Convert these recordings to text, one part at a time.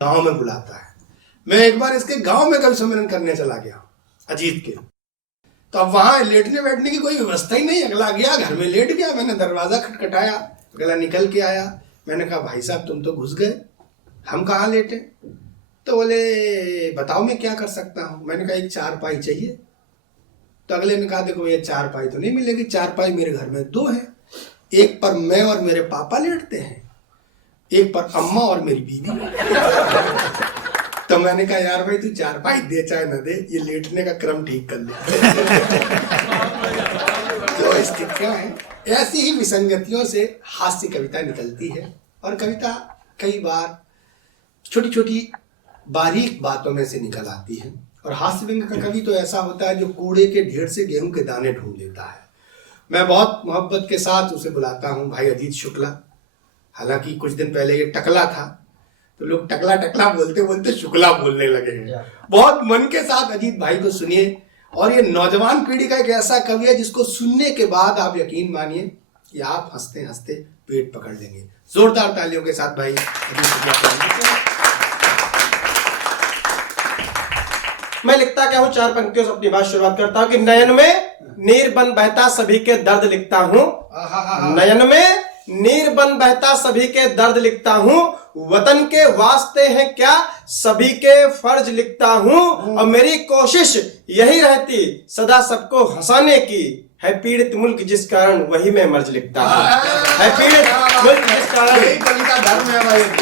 गांव में बुलाता है। मैं एक बार इसके गांव में कवि सम्मेलन करने चला गया अजीत के, तो अब वहां लेटने बैठने की कोई व्यवस्था ही नहीं। अगला गया, घर में लेट गया। मैंने दरवाजा खटखटाया, अगला निकल के आया। मैंने कहा भाई साहब तुम तो घुस गए, हम कहाँ लेटे? तो बोले बताओ मैं क्या कर सकता हूँ। मैंने कहा एक चारपाई चाहिए। तो अगले ने कहा देखो ये चारपाई तो नहीं मिलेगी, चारपाई मेरे घर में दो है, एक पर मैं और मेरे पापा लेटते हैं, एक पर अम्मा और मेरी बीवी। तो मैंने कहा यार भाई तू चारपाई दे चाहे न दे, ये लेटने का क्रम ठीक कर ले। तो स्थितियां हैं, ऐसी ही विसंगतियों से हास्य कविता निकलती है। और कविता कई बार छोटी छोटी बारीक बातों में से निकल आती है। और हास्य व्यंग का कवि तो ऐसा होता है जो कूड़े के ढेर से गेहूं के दाने ढूंढ लेता है। मैं बहुत मोहब्बत के साथ उसे बुलाता हूँ भाई अजीत शुक्ला। हालांकि कुछ दिन पहले ये टकला था, तो लोग टकला टकला बोलते बोलते शुक्ला बोलने लगे हैं। बहुत मन के साथ अजीत भाई को सुनिए। और ये नौजवान पीढ़ी का एक ऐसा कवि है जिसको सुनने के बाद आप यकीन मानिए कि आप हंसते हंसते पेट पकड़ लेंगे। जोरदार तालियों के साथ भाई अजीत शुक्ला। मैं लिखता क्या हूँ, 4 पंक्तियों से अपनी बात शुरुआत करता हूँ कि नयन में नीर बन बहता सभी के दर्द लिखता हूँ। नयन में नीर बन बहता सभी के दर्द लिखता हूँ। वतन के वास्ते हैं क्या सभी के फर्ज लिखता हूँ। और मेरी कोशिश यही रहती सदा सबको हंसाने की। है पीड़ित मुल्क जिस कारण वही मैं मर्ज लिखता हूँ। है पीड़ित मुल्क जिस कारण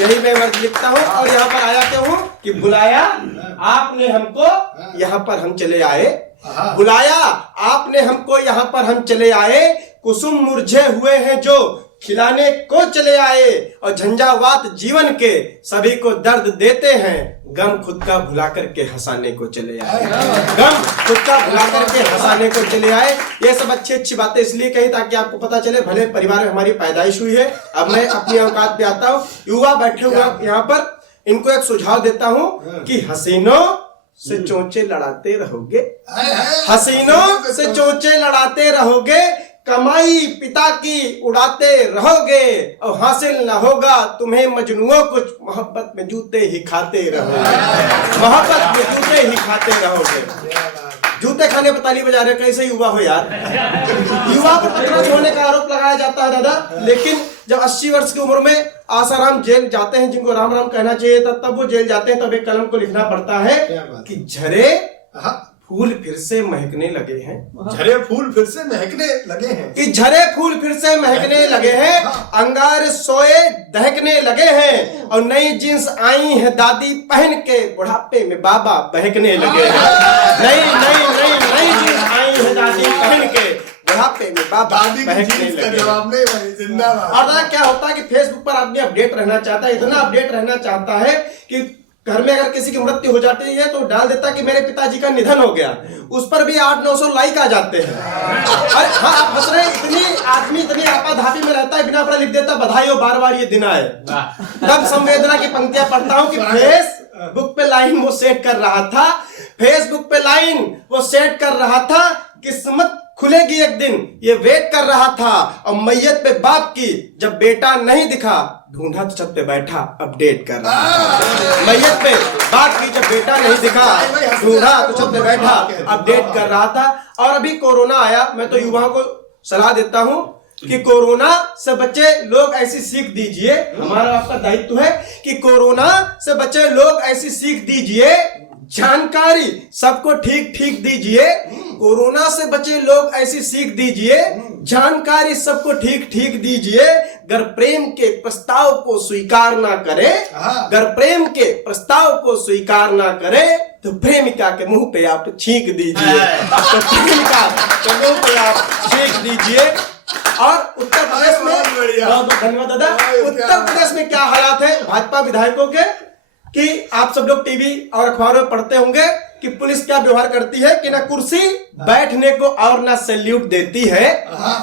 यही मैं मर्ज लिखता हूँ। और यहाँ पर आया क्या हूँ कि बुलाया आपने हमको, यहाँ पर हम चले आए। बुलाया आपने हमको, यहाँ पर हम चले आए। कुसुम मुरझे हुए हैं जो खिलाने को चले आए। और झंझावात जीवन के सभी को दर्द देते हैं। गम खुद का भुला करके हंसाने को चले आए। गम खुद का भुला करके हंसाने को चले आए। ये सब अच्छी अच्छी बातें इसलिए कही ताकि आपको पता चले भले परिवार में हमारी पैदाइश हुई है। अब मैं अपनी औकात पे आता हूँ। युवा बैठे हुए यहाँ पर, इनको एक सुझाव देता हूँ कि हसीनों से चोंचे लड़ाते रहोगे, हसीनों से चोंचे लड़ाते रहोगे। कमाई पिता की उड़ाते रहोगे और हासिल न होगा तुम्हें मजनुओं कुछ। मोहब्बत में जूते ही खाते रहोगे, मोहब्बत में जूते ही खाते रहोगे। जूते खाने पर ताली बजा रहे, कैसे युवा हो यार। युवा पर पकड़ा छोड़ने का आरोप लगाया जाता है दादा, लेकिन जब 80 वर्ष की उम्र में आसाराम जेल जाते हैं, जिनको राम राम कहना चाहिए था, तब वो जेल जाते हैं। तब एक कलम को लिखना पड़ता है कि झरे फूल फिर से महकने लगे हैं। झरे फूल फिर से महकने लगे हैं, कि झरे फूल फिर से महकने लगे हैं। अंगार सोए दहकने लगे हैं। और नई जींस आई है दादी पहन के, बुढ़ापे में बाबा बहकने लगे हैं। नई नई नई नई जींस आई है दादी पहन के, बुढ़ापे में बाबा बहकने लगे। और दादा क्या होता है कि फेसबुक पर आदमी अपडेट रहना चाहता है, इतना अपडेट रहना चाहता है कि घर में अगर किसी की मृत्यु हो जाती है तो डाल देता कि मेरे पिताजी का निधन हो गया। उस पर भी 800-900 लाइक आ जाते हैं। अरे हाँ आप हंस रहे, इतनी आदमी इतनी आपाधापी में रहता है, बिना पढ़ा लिख देता बधाई हो बार बार ये दिन आए। तब संवेदना की पंक्तियां पढ़ता हूँ कि फेसबुक पे लाइन वो सेट कर रहा था, फेसबुक पे लाइन वो सेट कर रहा था। किस्मत खुलेगी एक दिन ये वेट कर रहा था। और मैयत पे बाप की जब बेटा नहीं दिखा, ढूंढा तो छत पे बैठा अपडेट कर रहा था। मैयत पे बाप की जब बेटा नहीं दिखा, ढूंढा तो छत पे बैठा अपडेट कर रहा था। और अभी कोरोना आया, मैं तो युवाओं को सलाह देता हूं कि कोरोना से बचे लोग ऐसी सीख दीजिए। हमारा आपका दायित्व है कि कोरोना से बचे लोग ऐसी सीख दीजिए, जानकारी सबको ठीक ठीक दीजिए। कोरोना से बचे लोग ऐसी सीख दीजिए, जानकारी सबको ठीक ठीक दीजिए। गर प्रेम के प्रस्ताव को स्वीकार ना करे, गर प्रेम के प्रस्ताव को स्वीकार ना करे, तो प्रेमिका के मुंह पे आप छींक दीजिए। तो प्रेमिका के मुंह पे आप छींक दीजिए। और उत्तर प्रदेश में, बहुत धन्यवाद दादा, उत्तर प्रदेश में क्या हालात है भाजपा विधायकों के कि आप सब लोग टीवी और अखबारों में पढ़ते होंगे कि पुलिस क्या व्यवहार करती है कि ना कुर्सी बैठने को और ना सैल्यूट देती है,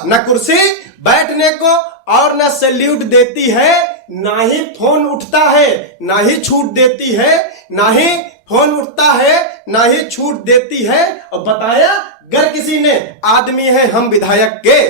ना कुर्सी बैठने को और ना सैल्यूट देती है, ना ही फोन उठता है ना ही छूट देती है, ना ही फोन उठता है ना ही छूट देती है। और बताया गर किसी ने आदमी है हम विधायक के,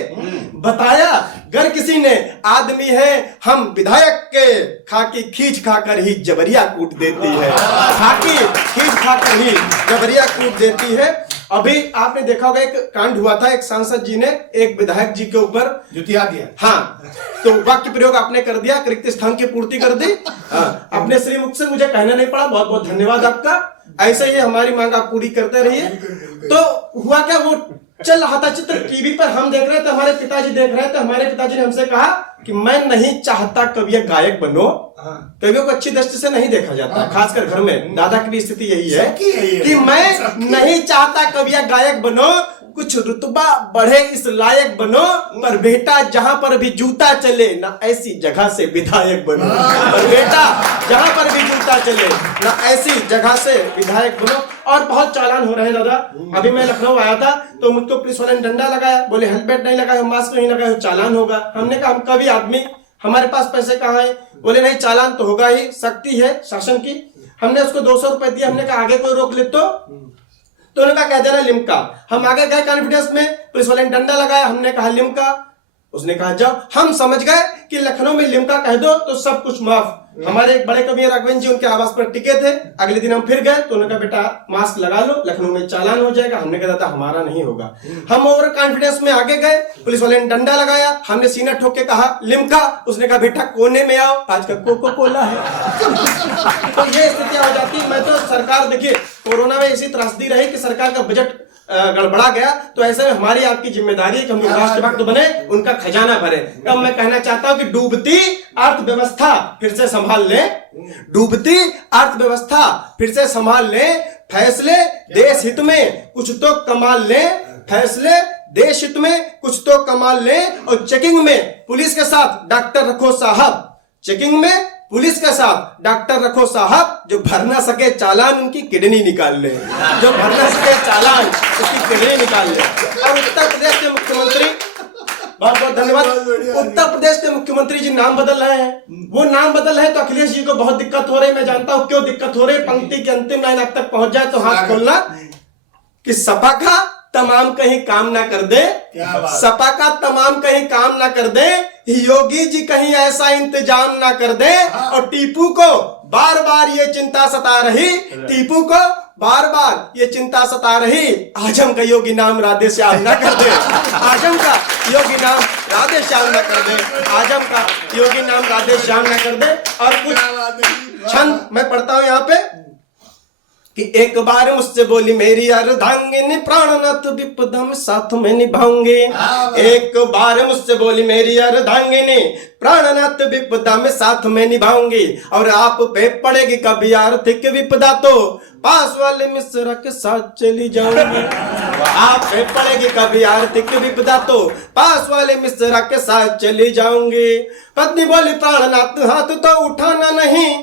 बताया गर किसी ने आदमी है हम विधायक के, खाकी खींच खाकर ही जबरिया कूट देती है, खाकी खींच खाकर ही जबरिया कूट देती है। अभी आपने देखा होगा एक कांड हुआ था, एक सांसद जी ने एक विधायक जी के ऊपर जुतिया दिया। हाँ, तो वाक्य प्रयोग आपने कर दिया, रिक्त स्थान की पूर्ति कर दी। अपने श्रीमुख से मुझे कहना नहीं पड़ा, बहुत बहुत धन्यवाद आपका। ऐसे ही हमारी मांग आप पूरी करते रहिए। तो हुआ क्या, वो चल रहा था चित्र टीवी पर, हम देख रहे थे, हमारे पिताजी देख रहे थे। हमारे पिताजी ने हमसे कहा कि मैं नहीं चाहता कभी गायक बनो। कवियों को अच्छी दृष्टि से नहीं देखा जाता, खासकर घर में। दादा की भी स्थिति यही है कि मैं नहीं चाहता कभी गायक बनो, कुछ रुतबा बढ़े इस लायक बनो, पर बेटा जहां पर भी जूता चले ना ऐसी जगह से विधायक बनो। पर बेटा जहां पर भी जूता चले ना ऐसी जगह से विधायक बनो। और बहुत चालान हो रहे हैं दादा। अभी मैं लखनऊ आया था तो मुझको पुलिस वाले ने डंडा लगाया, बोले हेलमेट नहीं लगाए, मास्क नहीं लगाए, चालान होगा। हमने कहा हम कभी आदमी, हमारे पास पैसे कहाँ है? बोले नहीं, चालान तो होगा ही, सख्ती है शासन की। हमने उसको 200 रुपए दिए। हमने कहा आगे कोई रोक ले तो उन्होंने कहा कह देना लिम्का। हम आगे गए कॉन्फिडेंस में, पुलिस वाले ने डंडा लगाया, हमने कहा लिम्का, उसने कहा जाओ। हम समझ गए कि लखनऊ में लिम्का कह दो तो सब कुछ माफ। हमारे एक बड़े कवि राघवेंद्र जी उनके आवास पर टिके थे। अगले दिन हम फिर गए तो उन्होंने कहा बेटा मास्क लगा लो, लखनऊ में चालान हो जाएगा। हमने कहा था हमारा नहीं होगा। हम ओवर कॉन्फिडेंस में आगे गए, पुलिस वाले ने डंडा लगाया, हमने सीना ठोक के कहा लिम्का, उसने कहा बेटा कोने में आओ, आज का कोको कोला है। तो ये स्थितियां हो जाती। मैं तो सरकार, देखिए कोरोना में ऐसी त्रासदी रही कि सरकार का बजट गड़बड़ा गया, तो ऐसे में हमारी आपकी जिम्मेदारी है कि हम लोग राष्ट्रभक्त बने, उनका खजाना भरे। अब मैं कहना चाहता हूं कि डूबती अर्थव्यवस्था फिर से संभाल ले, डूबती अर्थव्यवस्था फिर से संभाल ले, फैसले देश हित में कुछ तो कमाल ले, फैसले देश हित में कुछ तो कमाल ले। और चेकिंग में पुलिस के साथ डॉक्टर रखो साहब, चेकिंग में पुलिस के साथ डॉक्टर रखो साहब, जो भर ना सके चालान उनकी किडनी निकाल ले, जो भर ना सके चालान उसकी किडनी निकाल ले। और उत्तर प्रदेश के मुख्यमंत्री, बहुत बहुत धन्यवाद, उत्तर प्रदेश के मुख्यमंत्री जी नाम बदल रहे हैं। वो नाम बदल रहे हैं तो अखिलेश जी को बहुत दिक्कत हो रही है। मैं जानता हूं क्यों दिक्कत हो रही है। पंक्ति की अंतिम लाइन आप तक पहुंच जाए तो हाथ खोलना कि सपा का तमाम कहीं काम ना कर दे, सपा का तमाम कहीं काम ना कर दे, योगी जी कहीं ऐसा इंतजाम ना कर दे। और टीपू को बार बार ये चिंता सता रही, टीपू को बार बार ये चिंता सता रही, आजम का योगी नाम राधे श्याम ना कर दे, आजम का योगी नाम राधे श्याम ना कर दे, आजम का योगी नाम राधे श्याम ना कर दे। और कुछ छंद मैं पढ़ता हूं यहाँ पे कि एक बार मुझसे बोली मेरी अर्धांगिनी, प्राणनाथ विपदा में साथ में निभाऊंगी। एक बार मुझसे बोली मेरी अर्धांगिनी, प्राणनाथ विपदा में साथ में निभाऊंगी। और आप पे पड़ेगी कभी आर्थिक विपदा तो पास वाले मिश्रा के साथ चली जाऊंगी। आप पे पड़ेगी कभी आर्थिक विपदा तो पास वाले मिश्रा के साथ चली जाऊंगी। पत्नी बोली प्राणनाथ हाथ तो उठाना नहीं,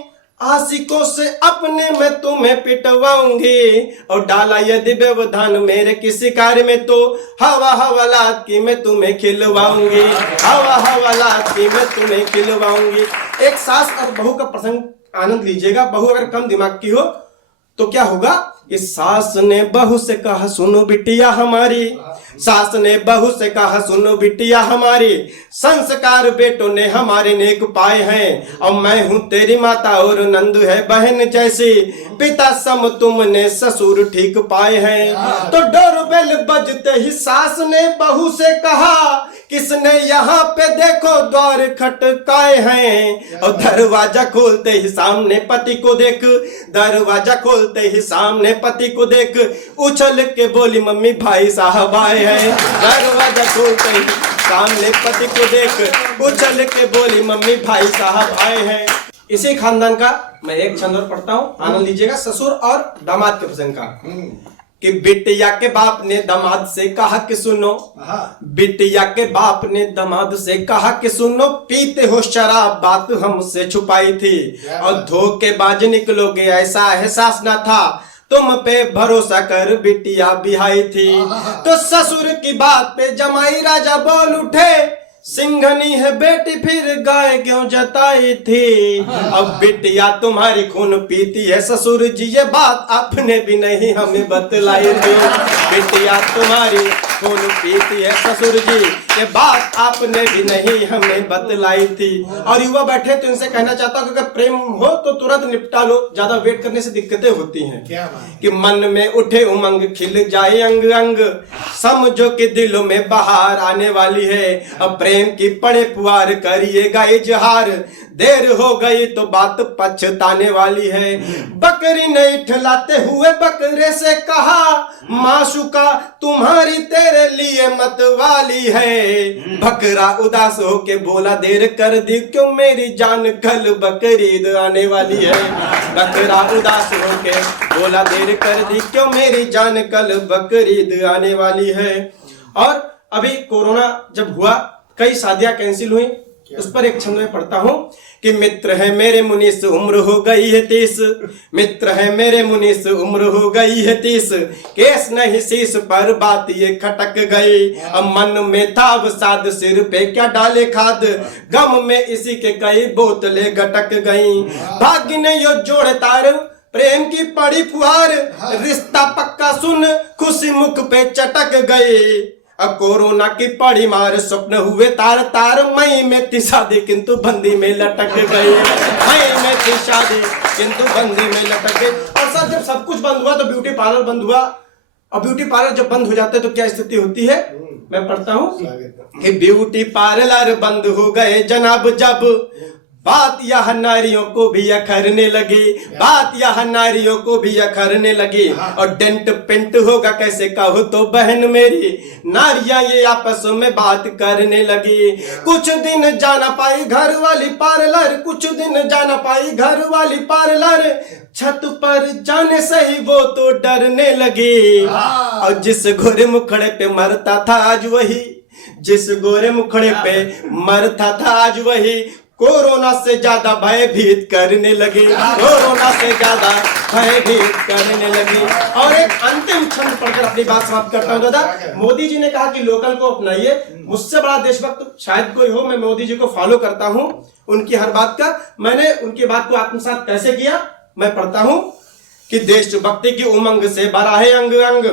आशिकों से अपने में तुम्हें पिटवाऊंगी। और डाला यदि व्यवधान मेरे किसी कार्य में तो हवा हवालात की मैं तुम्हें खिलवाऊंगी, हवा हवालात की मैं तुम्हें खिलवाऊंगी। एक सास और बहू का प्रसंग आनंद लीजिएगा। बहू अगर कम दिमाग की हो तो क्या होगा कि सास ने बहू से कहा सुनो बिटिया हमारी, सास ने बहू से कहा सुनो बिटिया हमारी, संस्कार बेटों ने हमारे नेक पाए हैं। और मैं हूँ तेरी माता और नंदू है बहन जैसी, पिता सम तुमने ससुर ठीक पाए हैं। तो डोरबेल बजते ही सास ने बहू से कहा किसने यहाँ पे देखो द्वार खटकाए हैं। और दरवाजा खोलते ही सामने पति को देख, दरवाजा खोलते ही सामने पति को देख, उछल के बोली मम्मी भाई साहब आए हैं। दरवाजा खोलते ही सामने पति को देख, उछल के बोली मम्मी भाई साहब आए हैं। इसी खानदान का मैं एक छंद और पढ़ता हूँ, आनंद लीजिएगा। ससुर और दामाद के प्रसंग का कि बिटिया के बाप ने दामाद से कहा कि सुनो, बिटिया के बाप ने दामाद से कहा कि सुनो, पीते हो शराब बात हमसे छुपाई थी और धोखेबाज निकलोगे ऐसा एहसास न था, तुम पे भरोसा कर बिटिया बिहाई थी। तो ससुर की बात पे जमाई राजा बोल उठे, सिंघनी है बेटी फिर गाय क्यों जताई थी। अब बिटिया तुम्हारी खून पीती है ससुर जी, ये बात आपने भी नहीं हमें बतलाई थी। बिटिया तुम्हारी खून पीती है ससुर जी, ये बात आपने भी नहीं हमें बतलाई थी। और युवा बैठे तो इनसे कहना चाहता हूँ कि अगर प्रेम हो तो तुरंत निपटा लो, ज्यादा वेट करने से दिक्कतें होती हैं। क्या बात कि मन में उठे उमंग खिल जाए अंग अंग, समझो कि दिलों में बहार आने वाली है। अब प्रेम की पड़े पुआर करिएगा इजहार, देर हो गई तो बात पछताने वाली है। बकरी नहीं ठलाते हुए बकरे से कहा, माशुका तुम्हारी तेरे लिए मत वाली है। बकरा उदास होके बोला देर कर दी क्यों मेरी जान, कल बकरीद आने वाली है। बकरा उदास होके बोला देर कर दी क्यों मेरी जान, कल बकरीद आने वाली है। और अभी कोरोना जब हुआ कई शादियां कैंसिल हुई, उस पर एक छंद में पढ़ता हूं कि मित्र है मेरे मुनीस उम्र हो गई है 30, मित्र है मेरे मुनीस उम्र हो गई है 30, केस नहीं शीश पर बात ये खटक गई। अब मन में था अवसाद सिर पे क्या डाले खाद, गम में इसी के कई बोतलें गटक गई। भाग्य ने यो जोड़े तार प्रेम की पड़ी फुहार, रिश्ता पक्का सुन खुशी मुख पे चटक गई। अब कोरोना की पड़ी मार स्वप्न हुए तार तार, मई में थी शादी किंतु बंदी में लटक गई। मई में थी शादी किंतु बंदी में लटक गई। और सर जब सब कुछ बंद हुआ तो ब्यूटी पार्लर बंद हुआ, और ब्यूटी पार्लर जब बंद हो जाते हैं तो क्या स्थिति होती है। मैं पढ़ता हूँ कि ब्यूटी पार्लर बंद हो गए जनाब, जब बात यह नारियों को भी अखरने लगी, बात यह नारियों को भी अखरने लगी। और डेंट पेंट होगा कैसे कहो तो बहन मेरी, नारियां ये आपस में बात करने लगी। कुछ दिन जाना पाई घर वाली पार्लर, कुछ दिन जाना पाई घर वाली पार्लर, छत पर जाने से ही वो तो डरने लगी। और जिस गोरे मुखड़े पे मरता था आज वही, जिस गोरे मुखड़े पे मरता था आज वही, कोरोना से ज्यादा भयभीत करने लगी, कोरोना से ज्यादा भयभीत करने लगी। और एक अंतिम छंद पढ़कर अपनी बात समाप्त करता हूं। दादा, मोदी जी ने कहा कि लोकल को अपनाइए, मुझसे बड़ा देशभक्त शायद कोई हो। मैं मोदी जी को फॉलो करता हूं, उनकी हर बात का। मैंने उनकी बात को आत्मसात कैसे किया, मैं पढ़ता हूं कि देशभक्ति की उमंग से भरा है अंग अंग,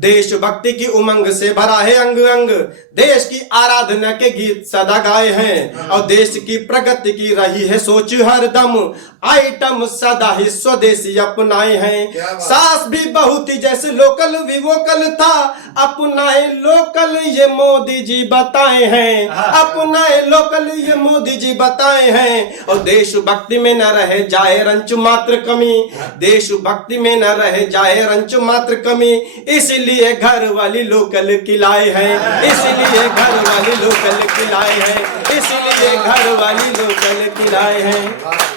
देशभक्ति की उमंग से भरा है अंग अंग, देश की आराधना के गीत सदा गाए हैं। और देश की प्रगति की रही है सोच हर दम, आइटम सदा ही स्वदेशी अपनाए हैं। सास भी बहुत ही जैसे लोकल भी वोकल था, अपनाए लोकल ये मोदी जी बताए हैं, अपनाए लोकल ये मोदी जी बताए हैं। और देशभक्ति में न रह जाए रंच मात्र कमी, देशभक्ति में न रह जाए रंच मात्र कमी, इसलिए घर वाली लोकल खिलाए हैं, इसलिए घर वाली लोकल खिलाए हैं, इसलिए घर वाली लोकल खिलाए हैं।